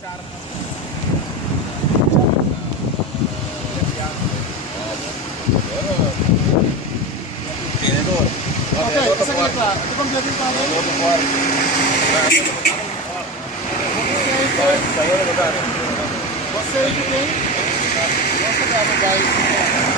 Tiene todo. Ok, esa que está. ¿Tú completo para ver? Você tem? Nossa, cara, guys.